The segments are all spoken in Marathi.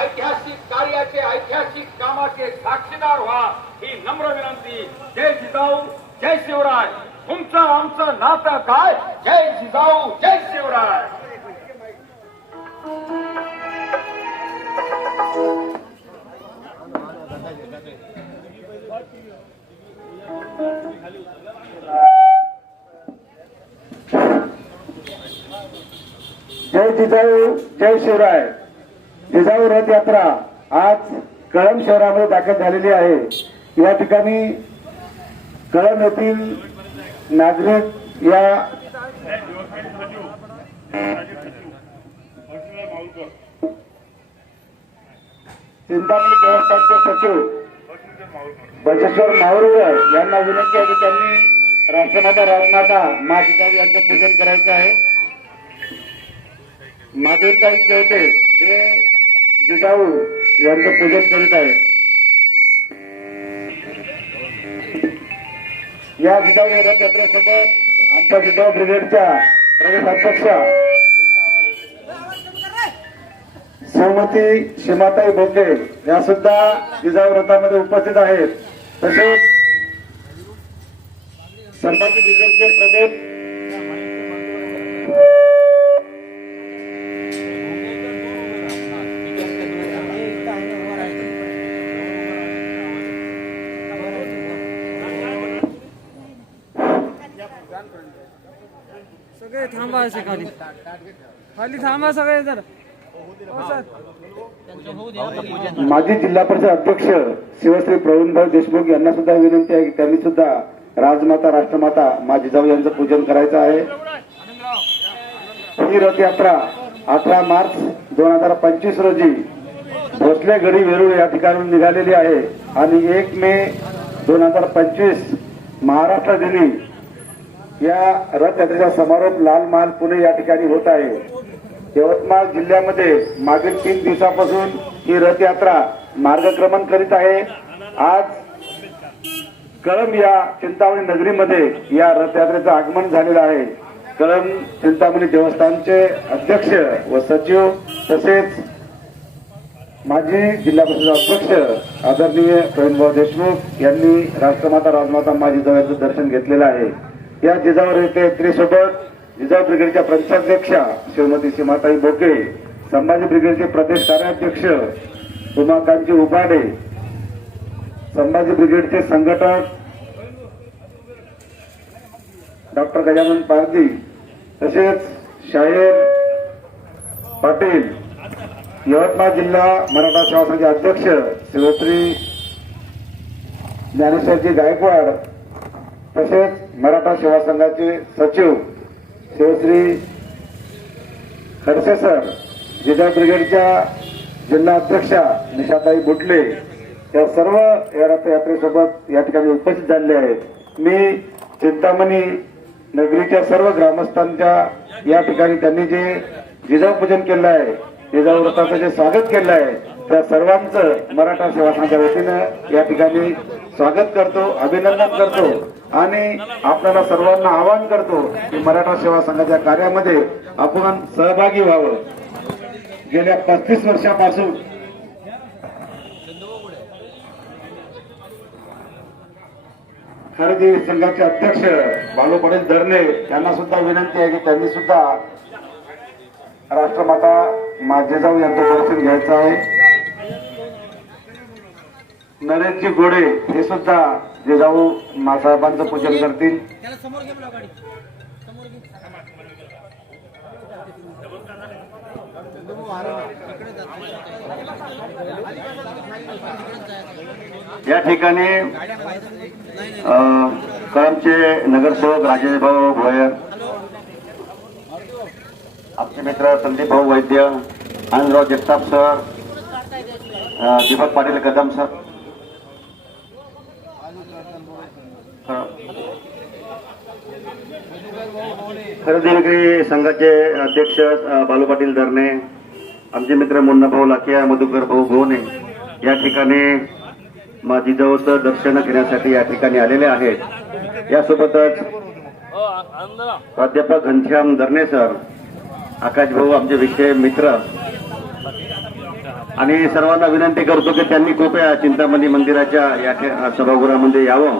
ऐतिहासिक कार्याचे ऐतिहासिक कामाचे साक्षीदार व्हा. ही नम्र विनंती. जय जिजाऊ जय शिवराय. तुमचं आमचं नातं काय? जय जिजाऊ जय शिवराय. जय जिजाऊ जय शिवराय. जिजाऊ रथ यात्रा आज कळम शहरामध्ये दाखल झालेली आहे. या ठिकाणी कळम येथील नागरिक या चिंतामणी देवस्थानचे सचिव बचेश्वर माहुरकर यांना विनंती आहे की त्यांनी राष्ट्रमाता राजमाता मा जिजाऊ यांचं पूजन करायचं आहे. माधुरताई केवटे हे जिजाऊ यांचं पूजन करीत आहेत या जिजाऊ रथ यात्रेसोबत आमच्या जिजाऊ ब्रिगेडच्या प्रदेश अध्यक्ष सोमती शिमाताई बोके या सुद्धा जिजाऊ रथामध्ये उपस्थित आहेत. तसेच संभाजी ब्रिगेडचे प्रदेश सगळे थांबा असे खाली. खाली थांबा सगळे जर. हो, माजी जिल्हा परिषद अध्यक्ष शिवश्री प्रवीणभाई देशमुख यांना सुद्धा विनंती आहे की त्यांनी सुद्धा राजमाता राष्ट्रमाता माझी जाऊ यांचं पूजन करायचं आहे. ही रथयात्रा अठरा मार्च दोन हजार पंचवीस रोजी भोसले गडी वेरूळ या ठिकाणून निघालेली आहे. आणि एक मे दोन हजार पंचवीस महाराष्ट्र दिनी या रथयात्रेचा समारोप लाल महाल पुणे या ठिकाणी होत आहे. यवतमाळ जिल्ह्यामध्ये मागील तीन दिवसापासून ही रथयात्रा मार्गक्रमण करीत आहे. आज कळम या चिंतामणी नगरीमध्ये या रथयात्रेचं आगमन झालेलं आहे. कळम चिंतामणी देवस्थानचे अध्यक्ष व सचिव तसेच माजी जिल्हा परिषद अध्यक्ष आदरणीय प्रवीणभाऊ देशमुख यांनी राष्ट्रमाता राजमाता माजी जवळचं दर्शन घेतलेलं आहे. या जिजाऊ यात्रेसोबत जिजाऊ ब्रिगेडच्या प्रदेशाध्यक्षा श्रीमती सीमाताई बोके संभाजी ब्रिगेडचे प्रदेश कार्याध्यक्ष उमाकांतजी उबाडे संभाजी ब्रिगेडचे संघटक डॉक्टर गजानन पारदी तसेच शाहीर पाटील यवतमाळ जिल्हा मराठा शासनाचे अध्यक्ष शिवश्री ज्ञानेश्वरजी गायकवाड तसेच मराठा सेवा संघाचे सचिव शिवश्री खडसे सर जिल्हा ब्रिगेडच्या जिल्हा अध्यक्षा निशाताई बुटले या सर्व या रथयात्रेसोबत या ठिकाणी उपस्थित झालेले आहेत. मी चिंतामणी नगरीच्या सर्व ग्रामस्थांच्या या ठिकाणी त्यांनी जे जिजापूजन केलं आहे जिजाऊ व्रताचं जे स्वागत केलं आहे त्या सर्वांचं मराठा सेवा संघाच्या वतीनं या ठिकाणी स्वागत करतो अभिनंदन करतो आणि आपल्याला सर्वांना आवाहन करतो की मराठा सेवा संघाच्या कार्यामध्ये आपण सहभागी व्हावं. गेल्या पस्तीस वर्षापासून खरेदी संघाचे अध्यक्ष बालू पटेल धरणे यांना सुद्धा विनंती आहे की त्यांनी सुद्धा राष्ट्रमाता माझेजाऊ यांचं दर्शन घ्यायचं आहे. नरेशजी गोडे हे सुद्धा जिजाऊ मासाहेबांचं पूजन करतील. या ठिकाणी अ, कळमचे नगरसेवक राजेश भाऊ भोयर आमचे मित्र संदीप भाऊ वैद्य आनंदराव जगताप सर दीपक पाटील कदम सर खरेदी विक्री संघाचे अध्यक्ष बालू पाटील धरणे आमचे मित्र मुन्ना भाऊ लाखिया मधुकर भाऊ गोने या ठिकाणी माझी जवळचं दर्शन घेण्यासाठी या ठिकाणी आलेले आहेत. यासोबतच प्राध्यापक घनश्याम धरणे सर आकाश भाऊ आमचे विषय मित्र आणि सर्वांना विनंती करतो की त्यांनी कृपया चिंतामणी मंदिराच्या या सभागृहामध्ये यावं.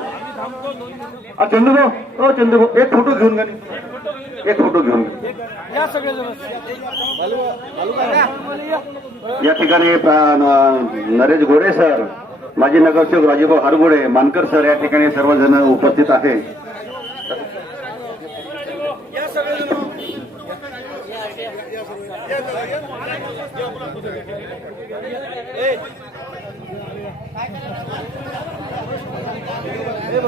आ, चंदूभाऊ हो चंदूभाऊ एक फोटो घेऊन घ्या एक फोटो घेऊन. या ठिकाणी नरेश गोडे सर. माजी नगरसेवक राजीभाऊ हरगोडे मानकर सर या ठिकाणी सर्वजण उपस्थित आहे. जय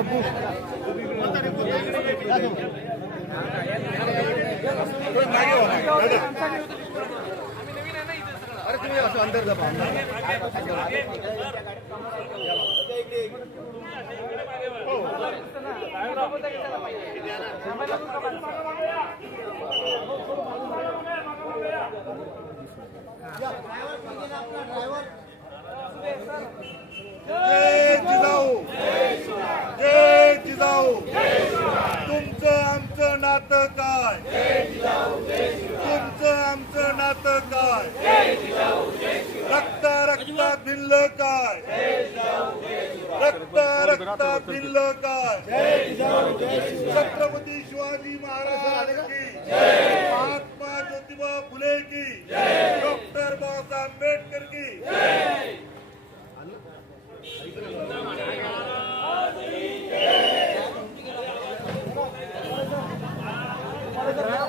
जिजाऊ जय जिजाऊ तुमचं आमचं नातं काय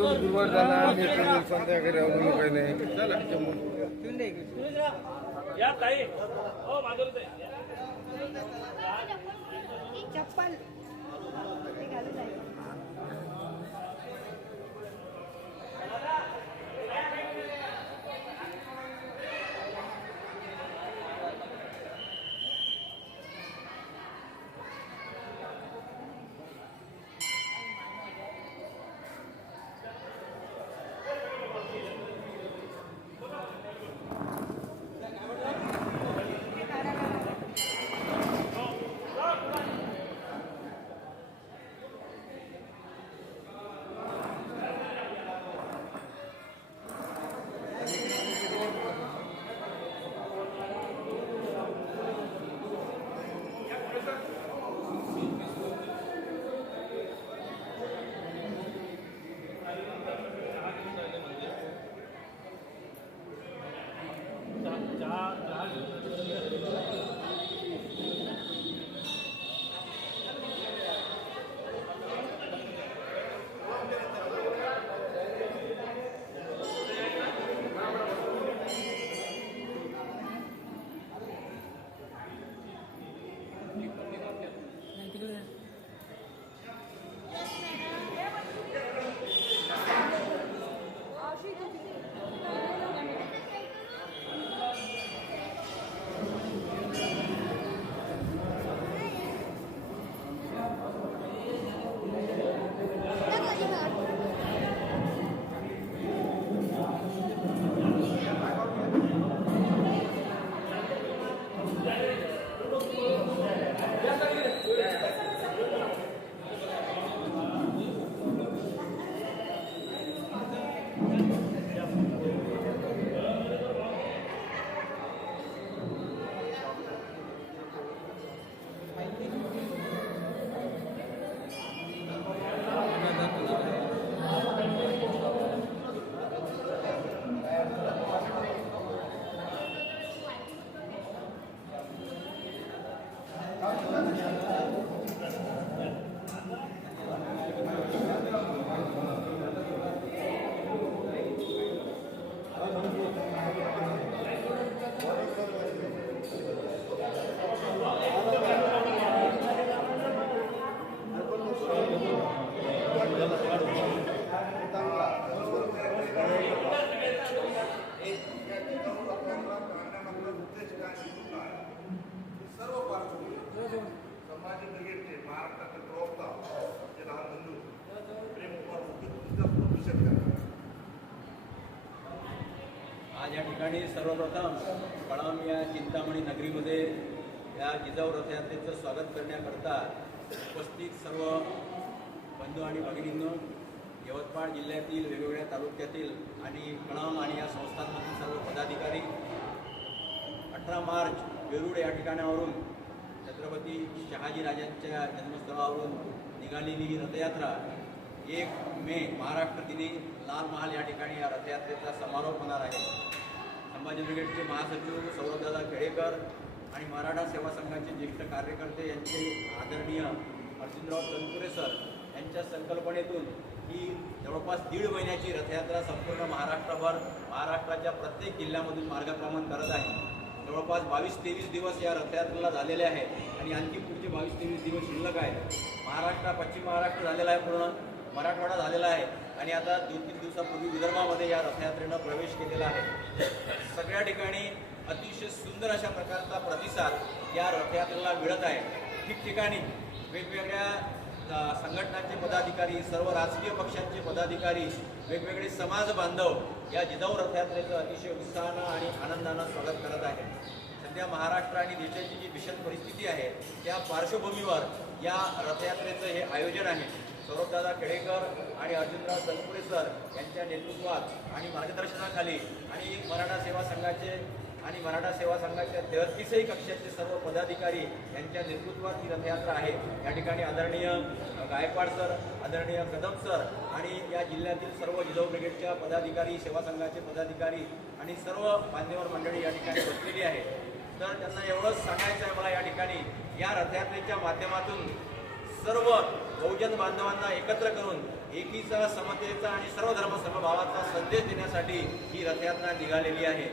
अजून गुरुवार झाला इकडे संध्याकाळी अजून काही नाही. इकडे. चप्पल. ते घालून जहाँ जहाँ सर्वप्रथम कळम या चिंतामणी नगरीमध्ये या जिजाऊ रथयात्रेचं स्वागत करण्याकरता उपस्थित सर्व बंधू आणि भगिनींनो यवतमाळ जिल्ह्यातील वेगवेगळ्या तालुक्यातील आणि कळम आणि या संस्थांमधील सर्व पदाधिकारी अठरा मार्च वेरूळ या ठिकाणावरून छत्रपती शहाजी राजांच्या जन्मस्थळावरून निघालेली ही रथयात्रा एक मे महाराष्ट्र दिनी लाल महाल या ठिकाणी या रथयात्रेचा समारोप होणार आहे. संभाजी ब्रिगेडचे महासचिव सौरभदादा खेडेकर आणि मराठा सेवा संघाचे ज्येष्ठ कार्यकर्ते यांचे आदरणीय अर्जुनराव तनपुरे सर यांच्या संकल्पनेतून ही जवळपास दीड महिन्याची रथयात्रा संपूर्ण महाराष्ट्रभर महाराष्ट्राच्या प्रत्येक जिल्ह्यामधून मार्गक्रमण करत आहे. जवळपास बावीस तेवीस दिवस या रथयात्रेला झालेले आहे आणि आणखी पुढचे बावीस तेवीस दिवस शिल्लक आहेत. महाराष्ट्र पश्चिम महाराष्ट्र झालेला आहे पूर्ण मराठवाडा झालेला आहे. आणि आता दोन तीन दिवसापूर्वी विदर्भामध्ये या रथयात्रेनं प्रवेश केलेला आहे. सगळ्या ठिकाणी अतिशय सुंदर अशा प्रकारचा प्रतिसाद या रथयात्रेला मिळत आहे. ठिकठिकाणी वेगवेगळ्या संघटनांचे पदाधिकारी सर्व राजकीय पक्षांचे पदाधिकारी वेगवेगळे समाज बांधव या जिजाऊ रथयात्रेचं अतिशय उत्साहानं आणि आनंदानं स्वागत करत आहेत. सध्या महाराष्ट्र आणि देशाची जी भीषण परिस्थिती आहे त्या पार्श्वभूमीवर या रथयात्रेचं हे आयोजन आहे. सौरभदादा खेडेकर आणि अर्जुनराव तनपुरे सर यांच्या नेतृत्वात आणि मार्गदर्शनाखाली आणि मराठा सेवा संघाचे आणि मराठा सेवा संघाच्या तेहतीसही कक्षाचे सर्व पदाधिकारी यांच्या नेतृत्वात ही रथयात्रा आहे. या ठिकाणी आदरणीय गायकवाड सर आदरणीय कदम सर आणि या जिल्ह्यातील सर्व जिल्हा ब्रिगेडच्या पदाधिकारी सेवा संघाचे पदाधिकारी आणि सर्व मान्यवर मंडळी या ठिकाणी बसलेली आहे तर त्यांना एवढंच सांगायचं आहे मला या ठिकाणी. या रथयात्रेच्या माध्यमातून सर्व बहुजन बांधवांना एकत्र करून एकीचा समतेचा आणि सर्व धर्म समभावाचा संदेश देण्यासाठी ही रथयात्रा निघालेली आहे.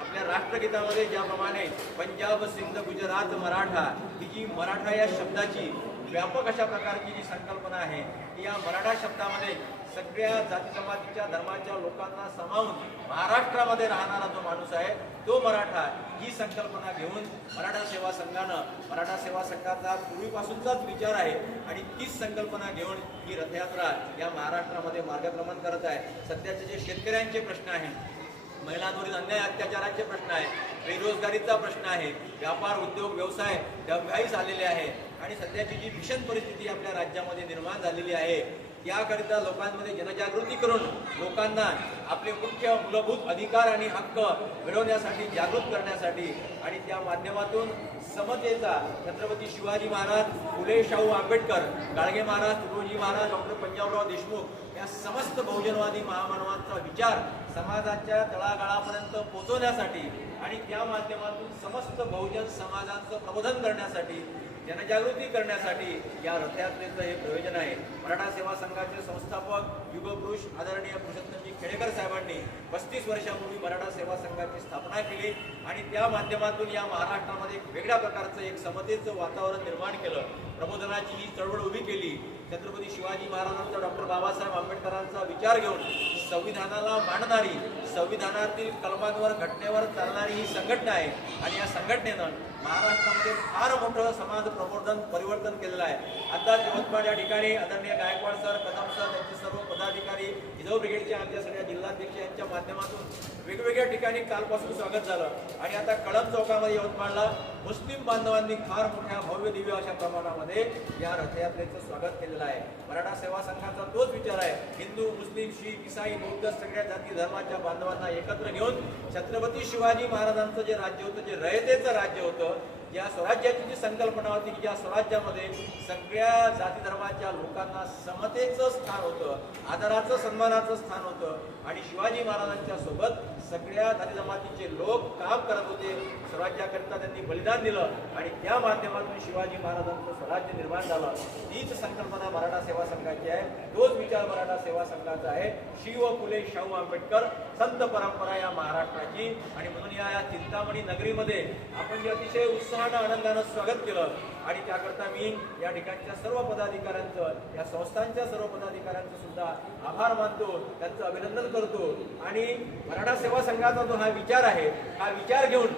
आपल्या राष्ट्रगीतामध्ये ज्याप्रमाणे पंजाब सिंध गुजरात मराठा ही जी मराठा या शब्दाची व्यापक अशा प्रकारची जी संकल्पना आहे या मराठा शब्दामध्ये सगळ्या जाती जमातीच्या धर्माच्या लोकांना सामावून महाराष्ट्रामध्ये राहणारा जो माणूस आहे तो मराठा ही संकल्पना घेऊन मराठा सेवा संघानं मराठा सेवा संघाचा पूर्वीपासूनचाच विचार आहे आणि तीच संकल्पना घेऊन ही रथयात्रा या महाराष्ट्रामध्ये मार्गक्रमण करत आहे. सध्याचे जे शेतकऱ्यांचे प्रश्न आहेत महिलांवरील अन्याय अत्याचाराचे प्रश्न आहेत बेरोजगारीचा प्रश्न आहे व्यापार उद्योग व्यवसाय डबघाईस आलेले आहे आणि सध्याची जी भीषण परिस्थिती आपल्या राज्यामध्ये निर्माण झालेली आहे याकरिता लोकांमध्ये जनजागृती करून लोकांना आपले मुख्य मूलभूत अधिकार आणि हक्क मिळवण्यासाठी जागृत करण्यासाठी आणि त्या माध्यमातून समतेचा छत्रपती शिवाजी महाराज फुले शाहू आंबेडकर गाडगे महाराज तुकोजी महाराज डॉक्टर पंजाबराव देशमुख या समस्त बहुजनवादी महामानवांचा विचार समाजाच्या तळागाळापर्यंत पोहोचवण्यासाठी आणि त्या माध्यमातून समस्त बहुजन समाजाचं प्रबोधन करण्यासाठी जनजागृती करण्यासाठी या रथयात्रेचं हे प्रयोजन आहे. मराठा सेवा संघाचे संस्थापक युगपुरुष आदरणीय पुरुषोत्तमजी खेडेकर साहेबांनी पस्तीस वर्षापूर्वी मराठा सेवा संघाची स्थापना केली आणि त्या माध्यमातून या महाराष्ट्रामध्ये एक वेगळ्या प्रकारचं एक समतेचं वातावरण निर्माण केलं. प्रबोधनाची ही चळवळ उभी केली. छत्रपती शिवाजी महाराजांचा डॉक्टर बाबासाहेब आंबेडकरांचा विचार घेऊन संविधानाला मांडणारी संविधानातील कलमांवर घटनेवर चालणारी ही संघटना आहे. आणि या संघटनेनं महाराष्ट्रामध्ये फार मोठं समाज प्रबोधन परिवर्तन केलेलं आहे. आता यवतमाळ या ठिकाणी आदरणीय गायकवाड सर कदम सर यांचे सर्व पदाधिकारी रिझर्व्ह ब्रिगेडचे आमच्या सगळ्या जिल्हाध्यक्ष यांच्या माध्यमातून वेगवेगळ्या ठिकाणी कालपासून स्वागत झालं. आणि आता कळम चौकामध्ये यवतमाळला मुस्लिम बांधवांनी फार मोठ्या भव्य दिव्य अशा प्रमाणामध्ये या रथयात्रेचं स्वागत केलेलं आहे. मराठा सेवा संघाचा तोच विचार आहे. हिंदू मुस्लिम शीख इसाई बौद्ध सगळ्या जाती धर्माच्या बांधवांना एकत्र घेऊन छत्रपती शिवाजी महाराजांचं जे राज्य होतं जे रयतेचं राज्य होतं या स्वराज्याची जी संकल्पना होती की ज्या स्वराज्यामध्ये सगळ्या जाती धर्माच्या लोकांना समतेचं स्थान होतं आदराचं सन्मानाचं स्थान होतं. आणि शिवाजी महाराजांच्या सोबत सगळ्या जाती जमातीचे लोक काम करत होते स्वराज्याकरिता त्यांनी बलिदान दिलं आणि त्या माध्यमातून शिवाजी महाराजांचं स्वराज्य निर्माण झालं. हीच संकल्पना मराठा सेवा संघाची आहे. तोच विचार मराठा सेवा संघाचा आहे. शिव फुले शाहू आंबेडकर संत परंपरा या महाराष्ट्राची. आणि म्हणून या या चिंतामणी नगरीमध्ये आपण जे अतिशय उत्साहानं आनंदानं स्वागत केलं. आणि त्याकरता मी या ठिकाणच्या सर्व पदाधिकाऱ्यांचं या संस्थांच्या सर्व पदाधिकाऱ्यांचं सुद्धा आभार मानतो. त्यांचं अभिनंदन करतो. आणि मराठा सेवा संघाचा जो हा विचार आहे हा विचार घेऊन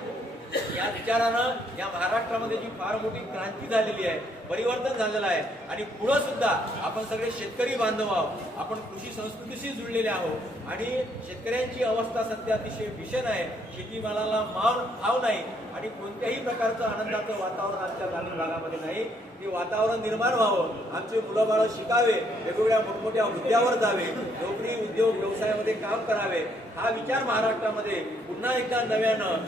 या विचारानं या महाराष्ट्रामध्ये जी फार मोठी क्रांती झालेली आहे परिवर्तन झालेलं आहे. आणि पुढं सुद्धा आपण सगळे शेतकरी बांधव आहोत. आपण कृषी संस्कृतीशी जुळलेले आहोत. आणि शेतकऱ्यांची अवस्था सध्या अतिशय भीषण आहे. शेतीमालाला माव भाव नाही. आणि कोणत्याही प्रकारचं आनंदाचं वातावरण आमच्या ग्रामीण भागामध्ये नाही. की वातावरण निर्माण व्हावं. आमचे मुलं बाळ शिकावे वेगवेगळ्या मोठमोठ्या हुद्द्यावर जावे नोकरी उद्योग व्यवसायामध्ये काम करावे हा विचार महाराष्ट्रामध्ये पुन्हा एकदा नव्यानं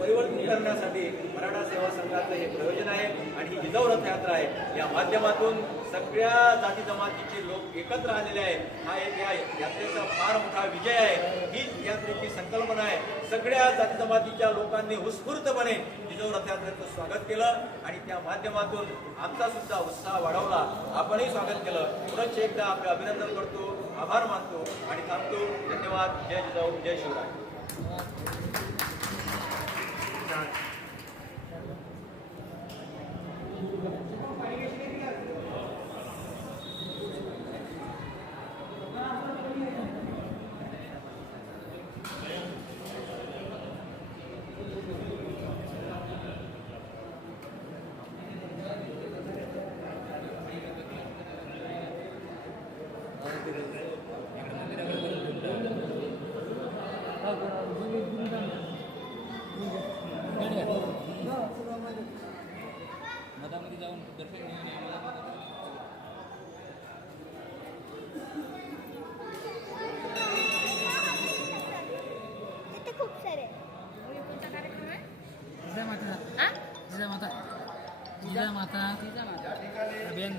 परिवर्तन करण्यासाठी मराठा सेवा संघाचं हे प्रयोजन आहे आणि ही जिजाऊ रथयात्रा आहे. या माध्यमातून सगळ्या जाती जमातीचे लोक एकत्र आलेले आहेत. हा एक या यात्रेचा फार मोठा विजय आहे. ही यात्रेची संकल्पना आहे. सगळ्या जाती जमातीच्या लोकांनी उत्स्फूर्तपणे जिजाऊ रथयात्रेचं स्वागत केलं आणि त्या माध्यमातून आमचा सुद्धा उत्साह वाढवला. आपणही स्वागत केलं. पुनश्च एकदा आपलं अभिनंदन करतो आभार मानतो आणि थांबतो. धन्यवाद. जय जिजाऊ. जय शिवराय.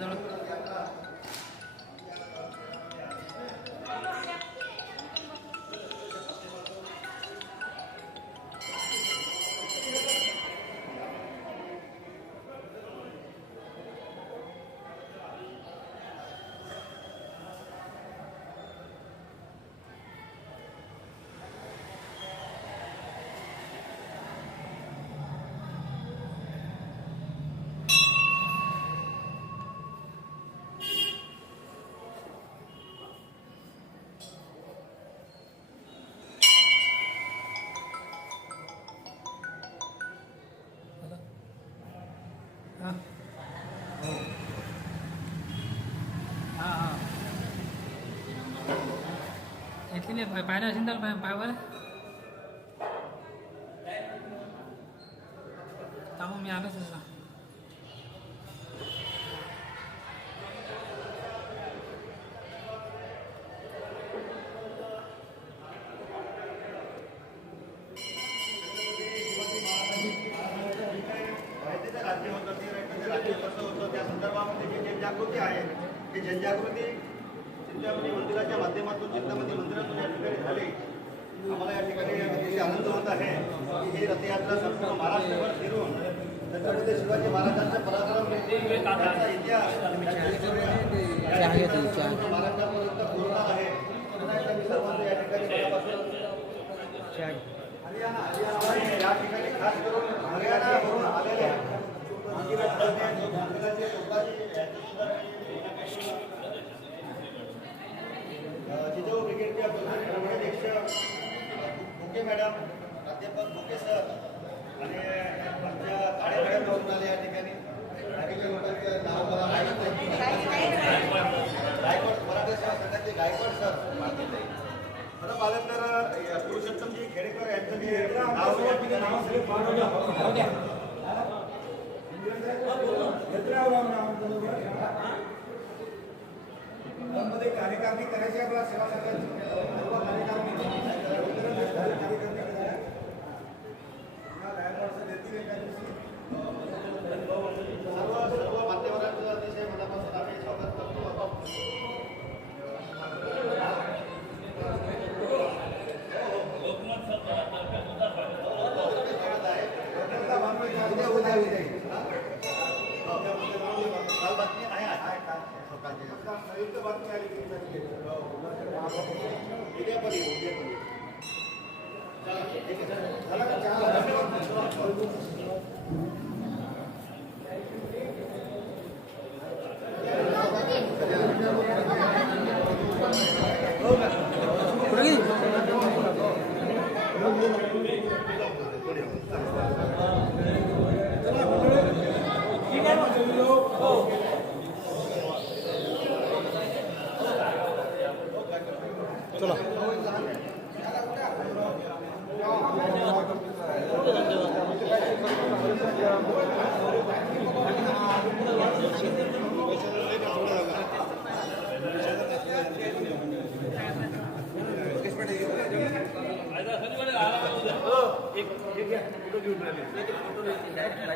अभियानजवळ हां हां हां હા હા ఎట్లనే పైన వచ్చిందా పావాలి आनंद होत आहे की ही रथयात्रा संपूर्ण महाराष्ट्रभर फिरून त्याच्यामध्ये शिवाजी महाराजांचा पराक्रम त्यांचा इतिहास या ठिकाणी महाराष्ट्रापर्यंत पोहोचणार आहे. मी सर्वांना या ठिकाणी या ठिकाणी खास करून हरियाणावरून आलेले जिजाऊ ब्रिगेडच्या प्रधान भुके मॅडम. प्राध्यापक भुके सर. आणि आमच्या काळे मॅडम जाऊन आले या ठिकाणी. बाकीच्या लोकांचं नाव मला माहीत नाही. गायकवाड मराठा सेवा संघाचे गायकवाड सर. खरं पाहिलं तर पुरुषोत्तमजी खेडेकर यांचं जे नावमध्ये कार्यकारिणी करायची आपला सेवा संघाची सर्व कार्यकारिणी कार्यकारिणी. Thank you.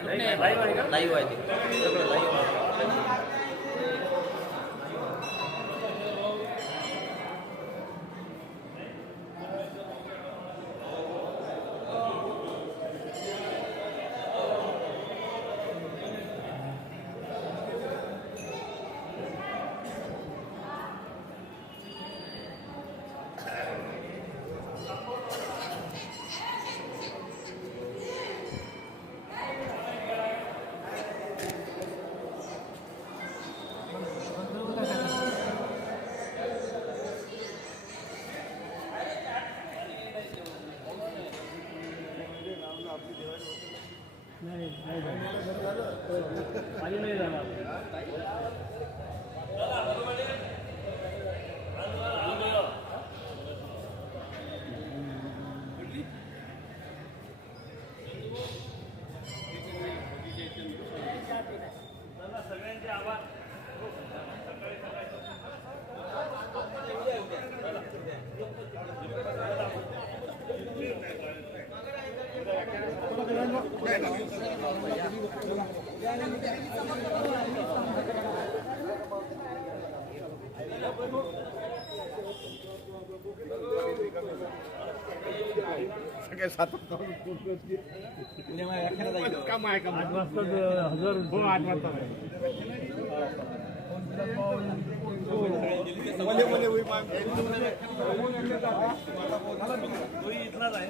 लाईव्ह आहे ते सगळं live Ahí me da la verdad. काय सातत्या काम आहे काम हो आठ वाजता इथलाच आहे.